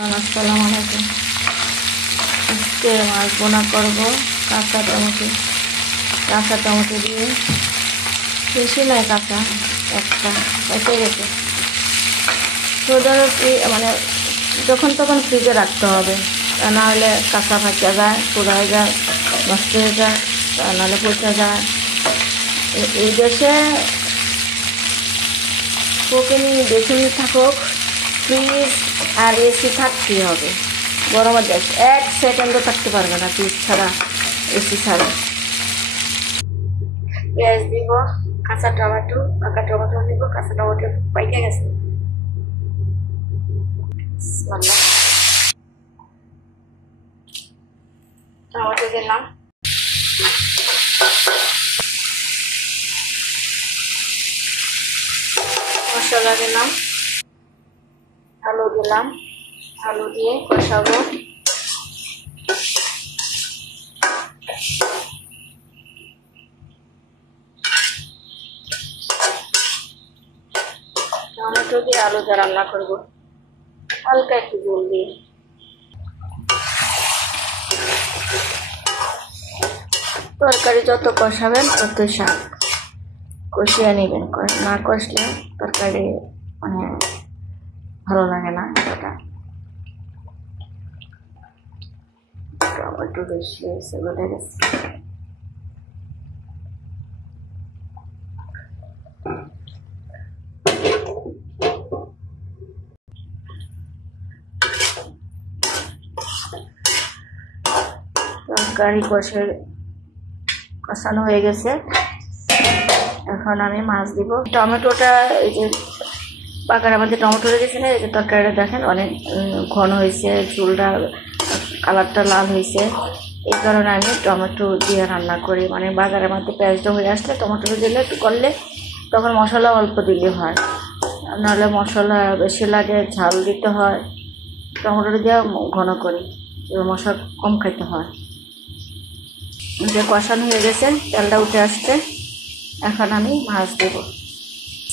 আসসালামু আলাইকুম। আজকে মাছ বোনা করবো কাঁচা টমেটো দিয়ে। বেশি নয়, কাঁচা একটা এসে গেছে। মানে যখন তখন ফ্রিজে রাখতে হবে, তা নাহলে কাঁচা ফাঁচা যায়, পোড়ায় যায়, নষ্ট হয়ে যায়, তা নাহলে পচে যায়। এই দেশে প্রতিদিন বেশি থাকুক, ফ্রিজ আর এসি থাকতেই হবে। গরমের দেশ 1 সেকেন্ডও থাকতে পারবে না ফ্রিজ ছাড়া, এসি ছাড়া। পেঁয়াজ দিব, পাকা টমেটো দিব। কাঁচা টমেটো পাইকে গেছে। টমেটো দিলাম, মশলা দিলাম, আলু দিয়ে কষাবো। টমেটো দিয়ে আলু দিয়ে রান্না করবো, হালকা একটু জল দিয়ে। তরকারি যত কষাবেন তত স্বাদ। কষিয়ে নেবেন, না কষলে তরকারি মানে ভালো লাগে না। টমেটো বেশি হয়েছে, গলে গেছে। তরকারি কষানো হয়ে গেছে, এখন আমি মাছ দিব। টমেটোটা এই যে পাকার মধ্যে টমেটো দিয়েছে না, এই যে তরকারিটা দেখেন অনেক ঘন হয়েছে, ঝোলটা কালারটা লাল হয়েছে। এই কারণে আমি টমেটো দিয়ে রান্না করি। মানে বাজারের মধ্যে পেঁয়াজটা হয়ে আসলে টমেটো দিলে একটু করলে তখন মশলা অল্প দিলে হয়, নাহলে মশলা বেশি লাগে, ঝাল দিতে হয়। টমেটো দিয়ে ঘন করি, এবার মশলা কম খাইতে হয়। যে কষানো হয়ে গেছে, তেলটা উঠে আসছে, এখন আমি মাছ দেব।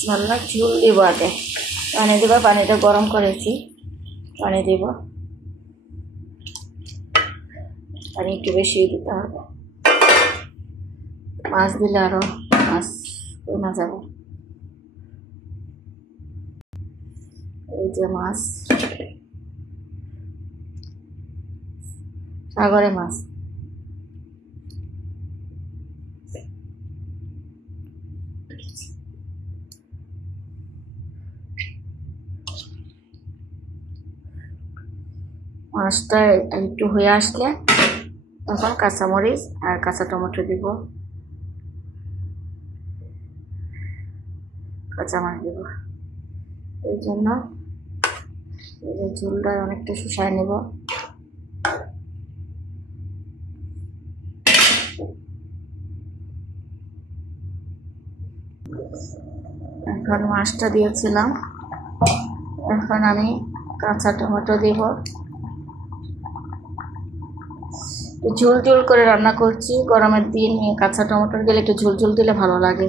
ভালো ঝোল দিব, আগে পানি দেবো। পানিটা গরম করেছি, পানি দেব। পানি একটু বেশি দিতে হবে, মাছ দিলে আরো মাছ কমে যাবে। এই যে মাছ, সাগরে মাছ। মাছটা একটু হয়ে আসলে তখন কাঁচামরিচ আর কাঁচা টমেটো দিব, কাঁচামরিচ দিব। এই জন্য এই যে ঝোলটা অনেকটা শুষায় নেব। এখন মাছটা দিয়েছিলাম, এখন আমি কাঁচা টমেটো দিব। ঝোল ঝোল করে রান্না করছি, গরমের দিন কাঁচা টমেটো দিলে একটু ঝোল ঝোল দিলে ভালো লাগে।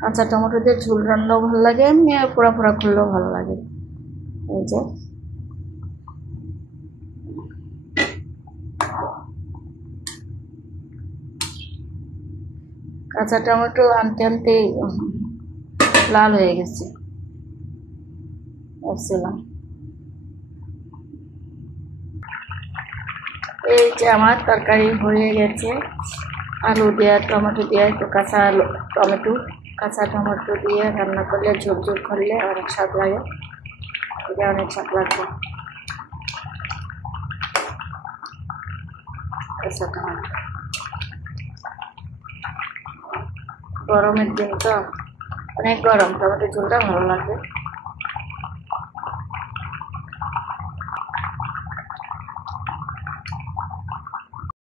কাঁচা টমেটো দিয়ে ঝোল রান্নাও ভালো লাগে, এমনি পোড়া পোড়া করলেও ভালো লাগে। এই যে কাঁচা টমেটো আনতে আনতে লাল হয়ে গেছে। এই যে আমার তরকারি হয়ে গেছে, আলু দিয়ে টমেটো দিয়ে, একটু কাঁচা টমেটো দিয়ে রান্না করলে, ঝোল ঝোল করলে অনেক স্বাদ লাগে। এটা অনেক স্বাদ লাগবে। কাঁচা টমেটো, গরমের দিন তো অনেক গরম, টমেটো ঝোলটা ভালো লাগবে।